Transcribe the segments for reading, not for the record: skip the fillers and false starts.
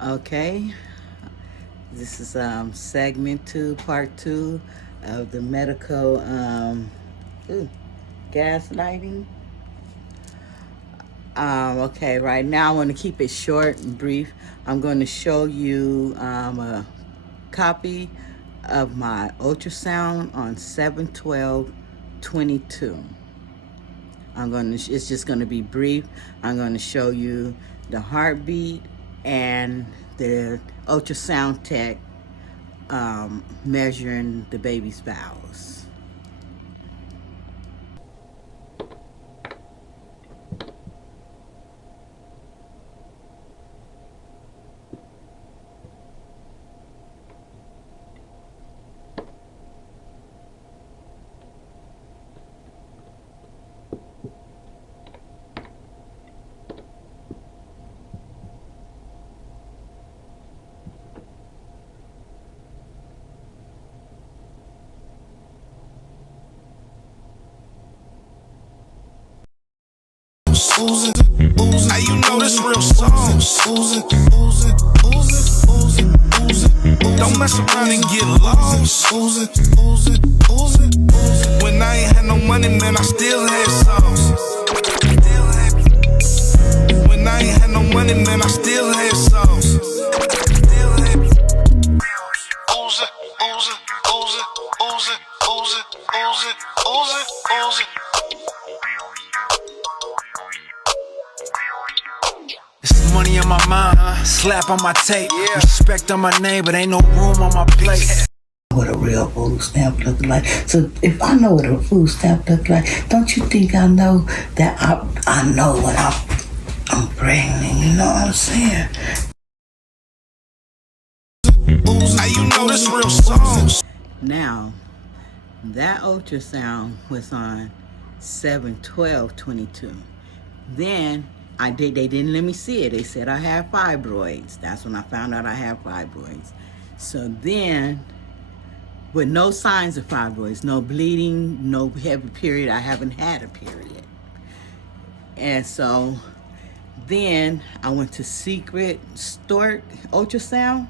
Okay, this is segment 2, part 2 of the medical gaslighting. Okay, right now I want to keep it short and brief. I'm going to show you a copy of my ultrasound on 7/12/22. It's just going to be brief. I'm going to show you the heartbeat and the ultrasound tech measuring the baby's bowels. Oozing, oozing. Now you know this real song. Oozing, oozing, oozing, oozing, oozing. Don't mess around and get lost. Oozing, oozing, oozing, oozing. When I ain't had no money, man, I still had sauce. When I ain't had no money, man, I still had sauce. Oozing, oozing, oozing, oozing, oozing, oozing, oozing, oozing. It's money on my mind, slap on my tape, respect on my name, but ain't no room on my plate. What a real food stamp look like. So if I know what a food stamp look like, don't you think I know that I know what I'm bringing? You know what I'm saying? Now you know this real song. Now, that ultrasound was on 7/12/22. Then they didn't let me see it. They said I had fibroids. That's when I found out I had fibroids. So then, with no signs of fibroids, no bleeding, no heavy period. I haven't had a period. And so then I went to Secret Stork ultrasound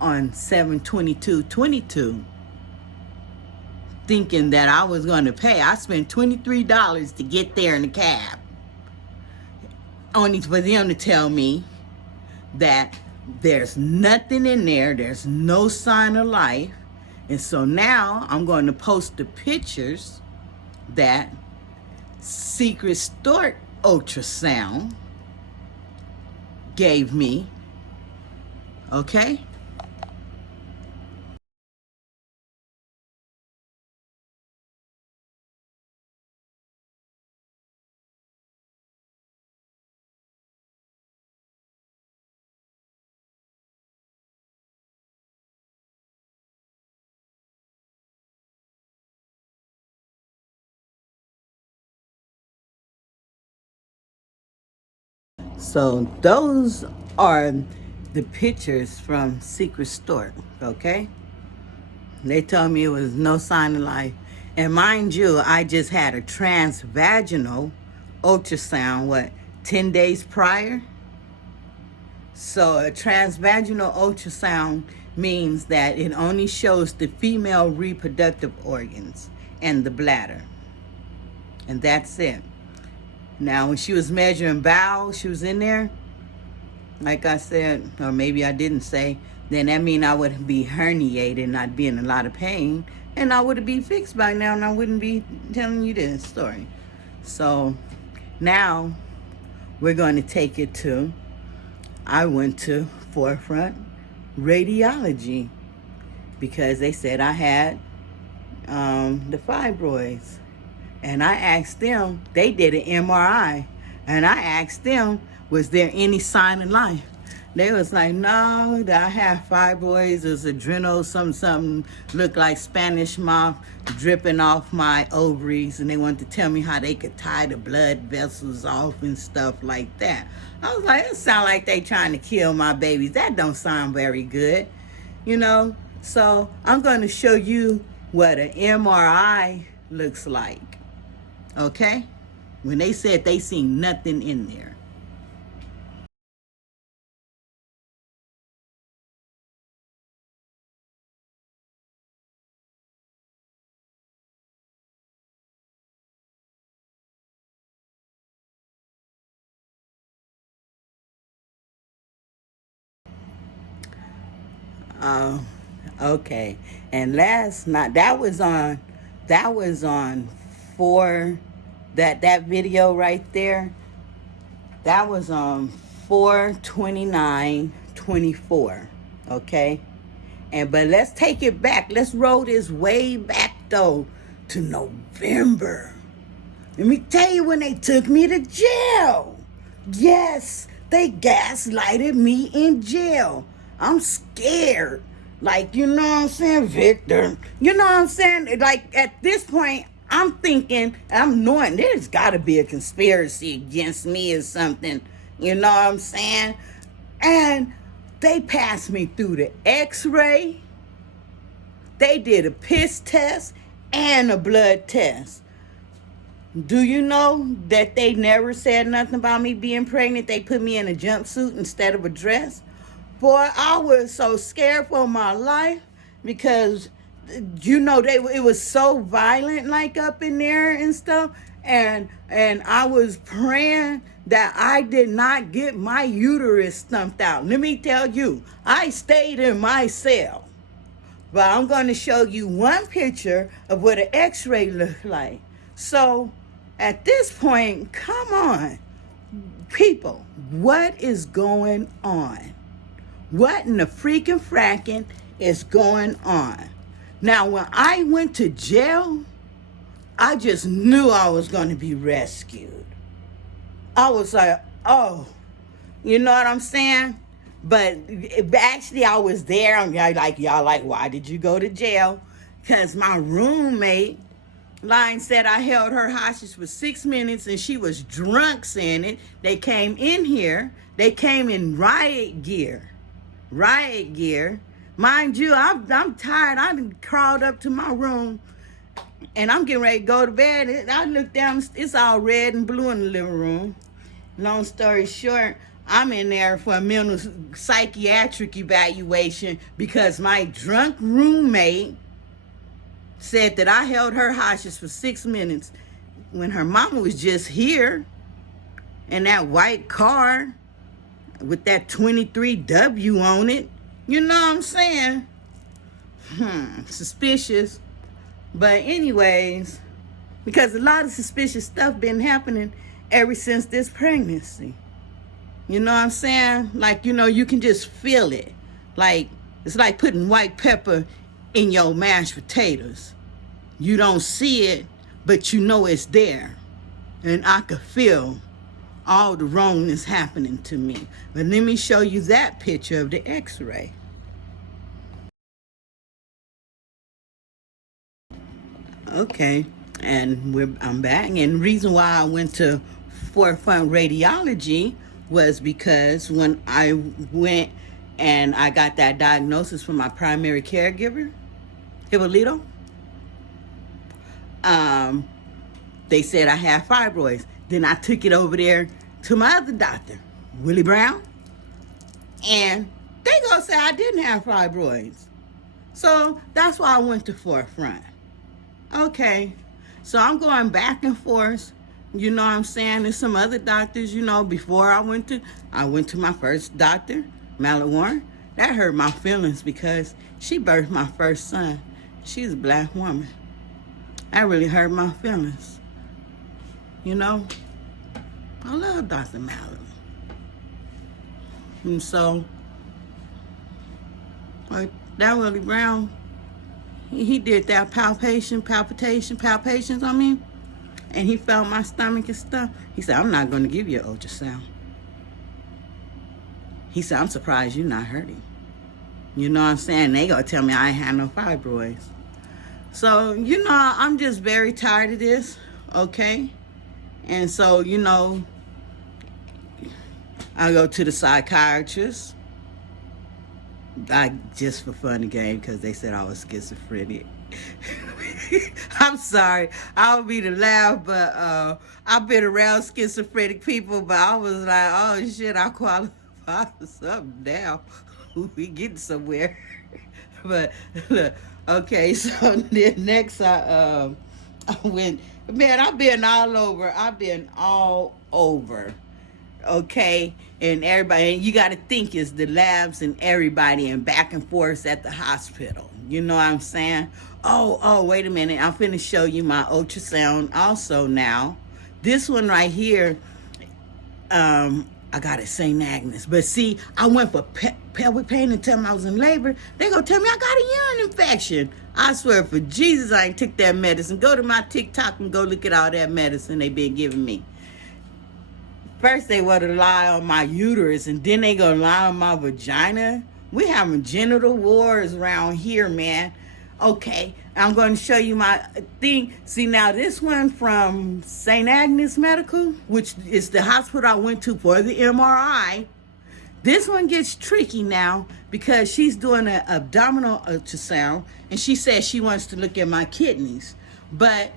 on 7/22/22, thinking that I was going to pay. I spent $23 to get there in the cab, only for them to tell me that there's nothing in there, there's no sign of life. And so now I'm going to post the pictures that Secret Stork ultrasound gave me. Okay? So those are the pictures from Secret Stork, okay? They told me it was no sign of life. And mind you, I just had a transvaginal ultrasound, 10 days prior? So a transvaginal ultrasound means that it only shows the female reproductive organs and the bladder. And that's it. Now, when she was measuring bowels, she was in there, like I said, or maybe I didn't say, then that means I would be herniated and I'd be in a lot of pain, and I would be fixed by now, and I wouldn't be telling you this story. So now we're going to take it to, I went to Forefront Radiology because they said I had the fibroids. And I asked them, they did an MRI, and I asked them, was there any sign of life? They was like, no, that I have fibroids, there's adrenal, something, looked like Spanish moth dripping off my ovaries, and they wanted to tell me how they could tie the blood vessels off and stuff like that. I was like, it sounds like they trying to kill my babies. That don't sound very good, you know? So I'm going to show you what an MRI looks like. Okay? When they said they seen nothing in there. Oh, okay. And last night that was on four that video right there. That was on 4/29/24. Okay? But let's take it back. Let's roll this way back though to November. Let me tell you when they took me to jail. Yes, they gaslighted me in jail. I'm scared. Like, you know what I'm saying, Victor? You know what I'm saying? Like, at this point, I'm thinking, I'm knowing there's got to be a conspiracy against me or something. You know what I'm saying? And they passed me through the x-ray. They did a piss test and a blood test. Do you know that they never said nothing about me being pregnant? They put me in a jumpsuit instead of a dress. Boy, I was so scared for my life because, you know, it was so violent, like up in there and stuff. And I was praying that I did not get my uterus stumped out. Let me tell you, I stayed in my cell. But I'm going to show you one picture of what an x-ray looked like. So at this point, come on, people, what is going on? What in the freaking fracking is going on? Now, when I went to jail, I just knew I was going to be rescued. I was like, oh, you know what I'm saying? But actually, I was there. I'm like, y'all like, why did you go to jail? Because my roommate, Line, said I held her hostage for 6 minutes and she was drunk saying it. They came in here. They came in riot gear. Riot gear. Mind you, I'm tired. I crawled up to my room and I'm getting ready to go to bed. I look down, it's all red and blue in the living room. Long story short, I'm in there for a mental psychiatric evaluation because my drunk roommate said that I held her hostage for 6 minutes when her mama was just here in that white car with that 23W on it. You know what I'm saying? Suspicious. But anyways, because a lot of suspicious stuff been happening ever since this pregnancy. You know what I'm saying? Like, you know, you can just feel it. Like, it's like putting white pepper in your mashed potatoes. You don't see it, but you know it's there. And I could feel all the wrongness happening to me. But let me show you that picture of the x-ray. Okay, and I'm back. And the reason why I went to Forefront Radiology was because when I went and I got that diagnosis from my primary caregiver, Hippolito, they said I had fibroids. Then I took it over there to my other doctor, Willie Brown, and they gonna say I didn't have fibroids. So that's why I went to Forefront. Okay, so I'm going back and forth. You know what I'm saying? There's some other doctors, you know, before I went to my first doctor, Mallet Warren. That hurt my feelings because she birthed my first son. She's a black woman. That really hurt my feelings. You know, I love Dr. Mallet. And so, like, that Willie Brown, he did that palpations on me, and he felt my stomach and stuff. He said, I'm not going to give you an ultrasound. He said, I'm surprised you're not hurting. You know what I'm saying? They going to tell me I ain't had no fibroids. So, you know, I'm just very tired of this, okay? And so, you know, I go to the psychiatrist. Just for fun and game, because they said I was schizophrenic. I'm sorry, I would be to laugh, but I've been around schizophrenic people, but I was like, oh shit, I qualify for something now. We getting somewhere. But look, okay, so then next I went, man, I've been all over. okay? And everybody, and you got to think it's the labs and everybody and back and forth at the hospital. You know what I'm saying? Oh, wait a minute. I'm finna show you my ultrasound also now. This one right here, I got it St. Agnes. But see, I went for pelvic pain and tell me I was in labor. They gonna tell me I got a urine infection. I swear for Jesus, I ain't took that medicine. Go to my TikTok and go look at all that medicine they been giving me. First they want to lie on my uterus, and then they gonna lie on my vagina. We having genital wars around here, man. Okay, I'm going to show you my thing. See, now this one from St. Agnes Medical, which is the hospital I went to for the MRI. This one gets tricky now because she's doing an abdominal ultrasound, and she says she wants to look at my kidneys. But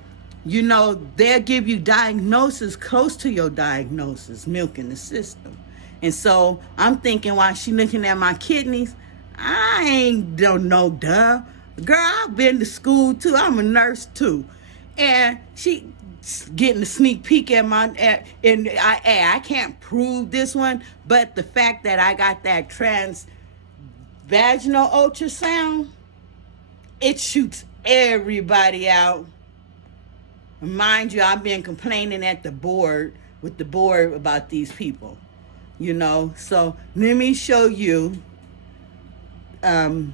you know, they'll give you diagnosis close to your diagnosis, milk in the system. And so I'm thinking while she looking at my kidneys, don't know, duh. Girl, I've been to school too. I'm a nurse too. And she getting a sneak peek at and I can't prove this one, but the fact that I got that transvaginal ultrasound, it shoots everybody out. Mind you, I've been complaining at the board about these people, you know. So let me show you her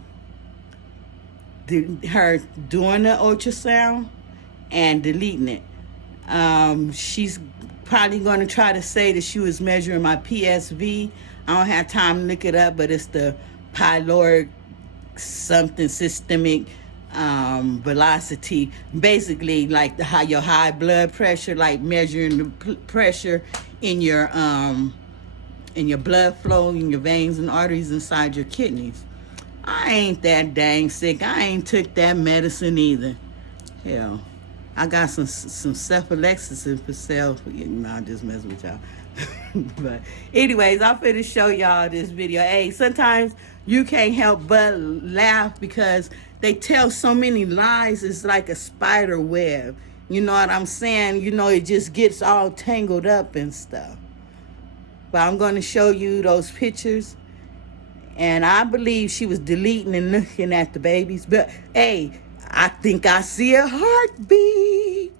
doing the ultrasound and deleting it. She's probably going to try to say that she was measuring my PSV. I don't have time to look it up, but it's the pyloric something systemic velocity, basically like your high blood pressure, like measuring the pressure in your blood flow in your veins and arteries inside your kidneys. I ain't that dang sick. I ain't took that medicine either. Hell, I got some cephalexis for sale. I'm just messing with y'all. But anyways, I'm finna show y'all this video. Hey, sometimes you can't help but laugh because they tell so many lies. It's like a spider web. You know what I'm saying? You know, it just gets all tangled up and stuff. But I'm going to show you those pictures. And I believe she was deleting and looking at the babies. But, hey, I think I see a heartbeat.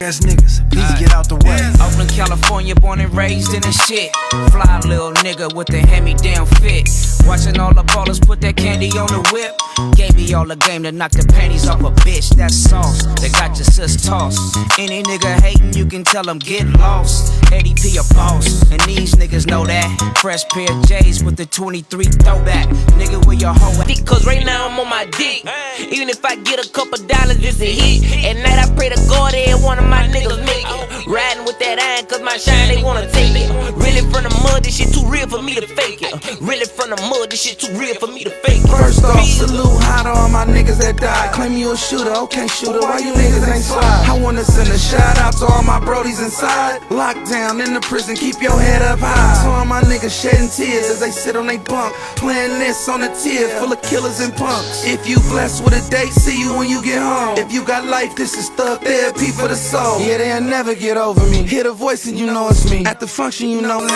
Ass niggas, please get out the way. Oakland, California, born and raised in the shit. Fly little nigga with the hand-me-down fit. Watching all the ballers put that candy on the whip. Gave me all the game to knock the panties off a bitch. That's sauce, they got your sis tossed. Any nigga hating, you can tell them get lost. ADP a boss, and these niggas know that. Fresh pair of J's with the 23 throwback. Nigga, where your hoe at? Cause right now I'm on my dick. Even if I get a couple dollars, it's a hit. At night I pray to God and one of my niggas make it. Riding with that iron cause my shine they wanna take it. Really from the mud, this shit too real for me to fake it. Really from the mud, this shit too real for me to fake it. First off, salute high to all my niggas that died. Claim you a shooter, okay shooter, why you niggas ain't slide? I wanna send a shout out to all my brodies inside. Locked down in the prison, keep your head up high. To all my niggas shedding tears as they sit on they bunk. Playing this on a tier full of killers and punks. If you blessed with a date, see you when you get home. If you got life, this is thug therapy for the soul. Yeah, they'll never get over me. Hear the voice and you know it's me. At the function, you know when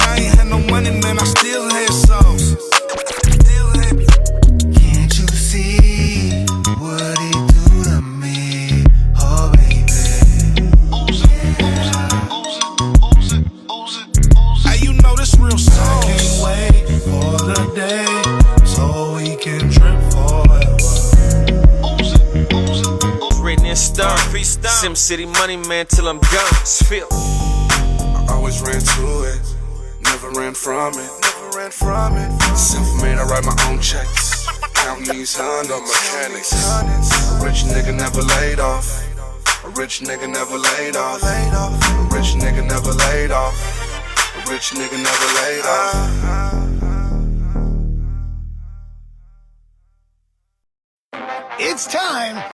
I ain't had no money, man, I still had sauce. Can't you see what he do to me? Oh, baby. Hey, you know this real song. I can't wait for the day so we can trip forever. Written in stone, Sim City money man till I'm done. Spill. I always ran to it, never ran from it. Self-made, I write my own checks. Counting these hundreds, no mechanics. A rich nigga never laid off. A rich nigga never laid off. A rich nigga never laid off. A rich nigga never laid off. It's time.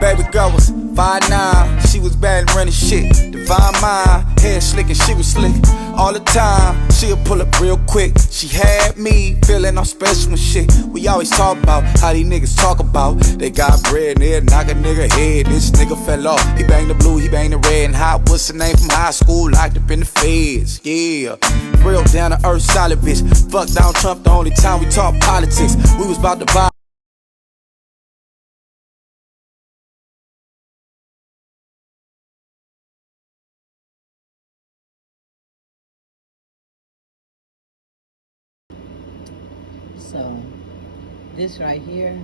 Baby girl was 5'9", she was bad and running shit. Divine mind, hair slick and she was slick all the time. She'll pull up real quick. She had me feeling all special and shit. We always talk about how these niggas talk about they got bread and they'll knock a nigga head. This nigga fell off. He banged the blue, he banged the red and hot. What's the name from high school? Locked up in the feds. Yeah, real down to earth, solid bitch. Fuck Donald Trump the only time we talk politics. We was about to buy. So this right here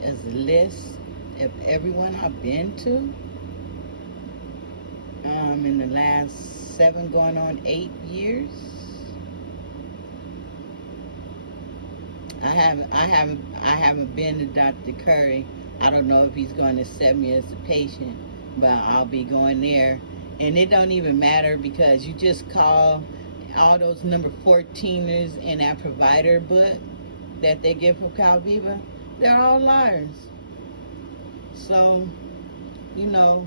is a list of everyone I've been to in the last 7 going on 8 years. I haven't been to Dr. Curry. I don't know if he's going to accept me as a patient, but I'll be going there. And it don't even matter because you just call all those number 14ers in that provider book that they get from Calviva. They're all liars. So, you know,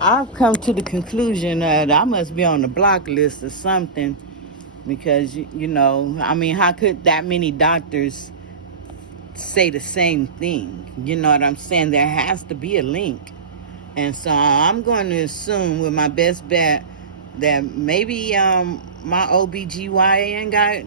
I've come to the conclusion that I must be on the block list or something because, you know, I mean, how could that many doctors say the same thing? You know what I'm saying? There has to be a link. And so I'm going to assume with my best bet that maybe my OBGYN got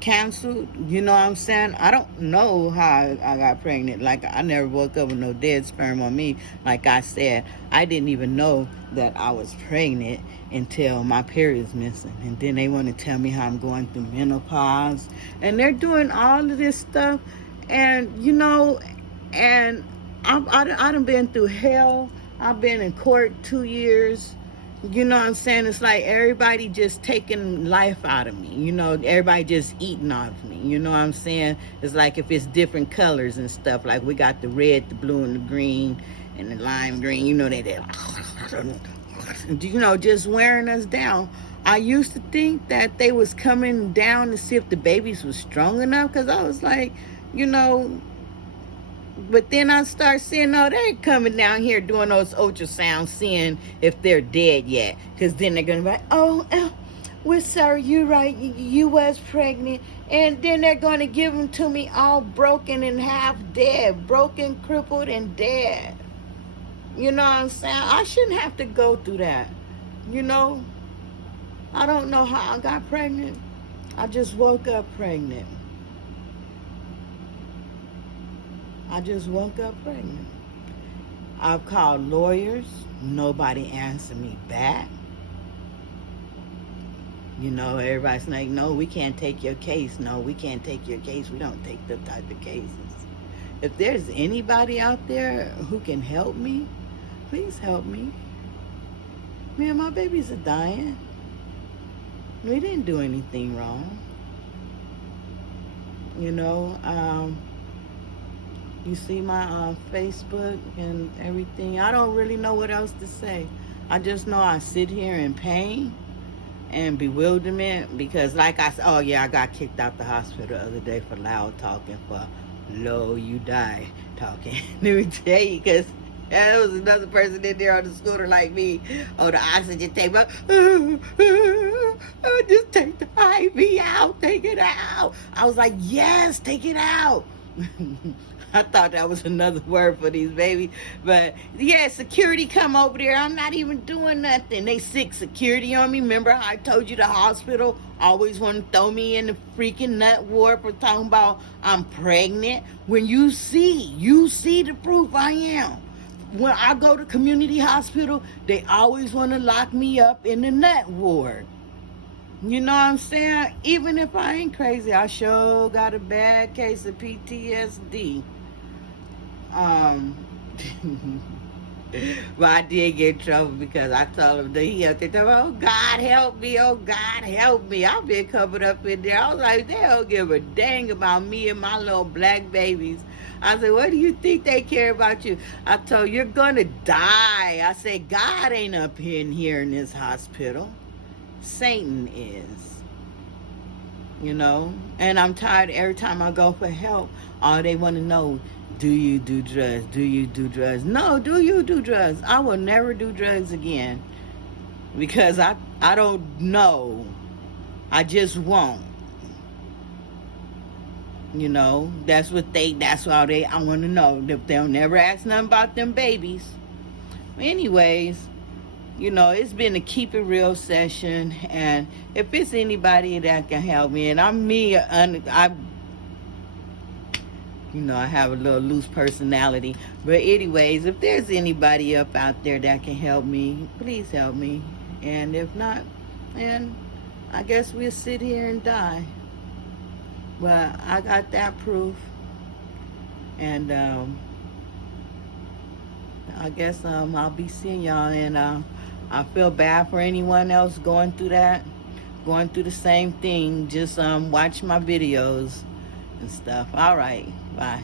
canceled. You know what I'm saying? I don't know how I got pregnant. Like, I never woke up with no dead sperm on me. Like I said, I didn't even know that I was pregnant until my period's missing. And then they want to tell me how I'm going through menopause. And they're doing all of this stuff. And, you know, and I done been through hell. I've been in court 2 years. You know what I'm saying? It's like everybody just taking life out of me. You know, everybody just eating off me. You know what I'm saying? It's like if it's different colors and stuff. Like we got the red, the blue, and the green, and the lime green. You know, they're, you know, just wearing us down. I used to think that they was coming down to see if the babies was strong enough. Because I was like, you know... But then I start seeing, no, they ain't coming down here doing those ultrasounds, seeing if they're dead yet. Because then they're going to be like, oh, we're sorry, you're right, you was pregnant. And then they're going to give them to me all broken and half dead. Broken, crippled, and dead. You know what I'm saying? I shouldn't have to go through that. You know? I don't know how I got pregnant. I just woke up pregnant. I just woke up pregnant. I've called lawyers. Nobody answered me back. You know, everybody's like, no, we can't take your case. No, we can't take your case. We don't take the type of cases. If there's anybody out there who can help me, please help me. Man, my babies are dying. We didn't do anything wrong. You know, you see my Facebook and everything. I don't really know what else to say. I just know I sit here in pain and bewilderment because like I said, oh yeah, I got kicked out the hospital the other day for loud talking, for low you die talking. Let me tell you, because there was another person in there on the scooter like me on the oxygen tape. Just take the IV out, take it out. I was like, yes, take it out. I thought that was another word for these babies. But yeah, security come over there. I'm not even doing nothing. They sick security on me. Remember how I told you the hospital always want to throw me in the freaking nut ward for talking about I'm pregnant? When you see the proof I am. When I go to community hospital, they always want to lock me up in the nut ward. You know what I'm saying? Even if I ain't crazy, I sure got a bad case of PTSD. But I did get in trouble because I told him that he had to tell me, oh God help me, oh God help me. I've been covered up in there. I was like, they don't give a dang about me and my little black babies. I said, what do you think they care about you? I told you're gonna die. I said, God ain't up in here in this hospital. Satan is. You know? And I'm tired every time I go for help. All they want to know, Do you do drugs? Do you do drugs? No, do you do drugs? I will never do drugs again because I don't know. I just won't. You know, that's all I want to know. They'll never ask nothing about them babies. Anyways, you know, it's been a keep it real session, and if it's anybody that can help me, and I have a little loose personality, but anyways, if there's anybody up out there that can help me, please help me. And if not, then I guess we'll sit here and die. But I got that proof, and I guess I'll be seeing y'all, and I feel bad for anyone else going through the same thing. Just watch my videos and stuff. All right, bye.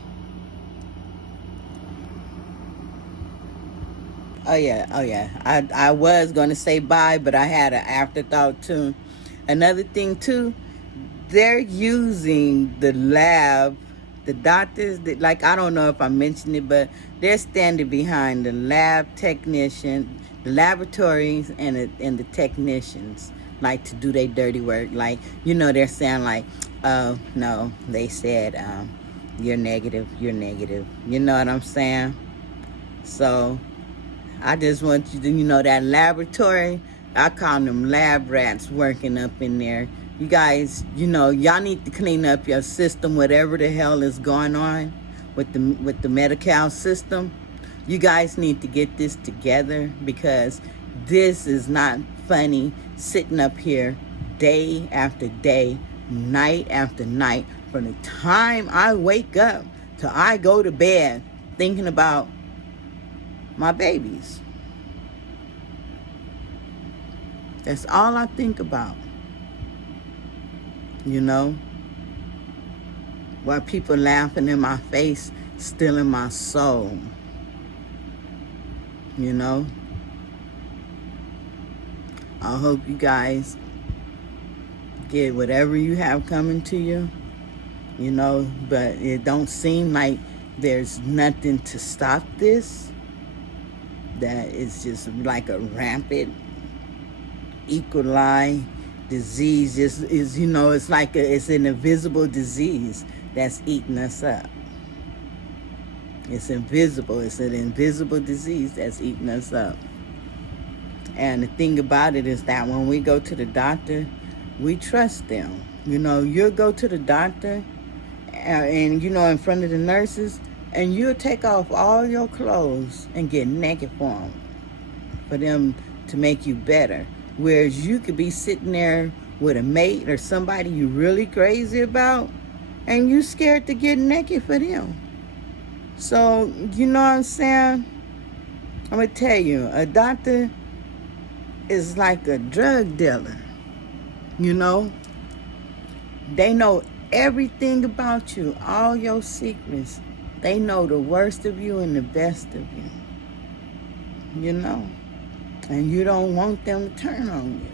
Oh yeah. I was gonna say bye, but I had an afterthought too. Another thing too, they're using the lab, the doctors, like, I don't know if I mentioned it, but they're standing behind the lab technician, the laboratories, and the technicians, like, to do their dirty work. Like, you know, they're saying like, oh no, they said you're negative. You know what I'm saying? So I just want you to, you know, that laboratory, I call them lab rats working up in there. You guys, you know, y'all need to clean up your system, whatever the hell is going on with the Medi-Cal system. You guys need to get this together, because this is not funny, sitting up here day after day, night after night, from the time I wake up till I go to bed, thinking about my babies. That's all I think about. You know, while people laughing in my face, stealing my soul. You know, I hope you guys get whatever you have coming to you, you know, but it don't seem like there's nothing to stop this. That is just like a rampant E. coli disease. Is you know, it's like it's an invisible disease that's eating us up. It's invisible. It's an invisible disease that's eating us up. And the thing about it is that when we go to the doctor, we trust them. You know, you'll go to the doctor and you know, in front of the nurses, and you'll take off all your clothes and get naked for them to make you better. Whereas you could be sitting there with a mate or somebody you really crazy about, and you scared to get naked for them. So, you know what I'm saying? I'm going to tell you, a doctor is like a drug dealer. You know? They know everything about you, all your secrets. They know the worst of you and the best of you. You know? And you don't want them to turn on you.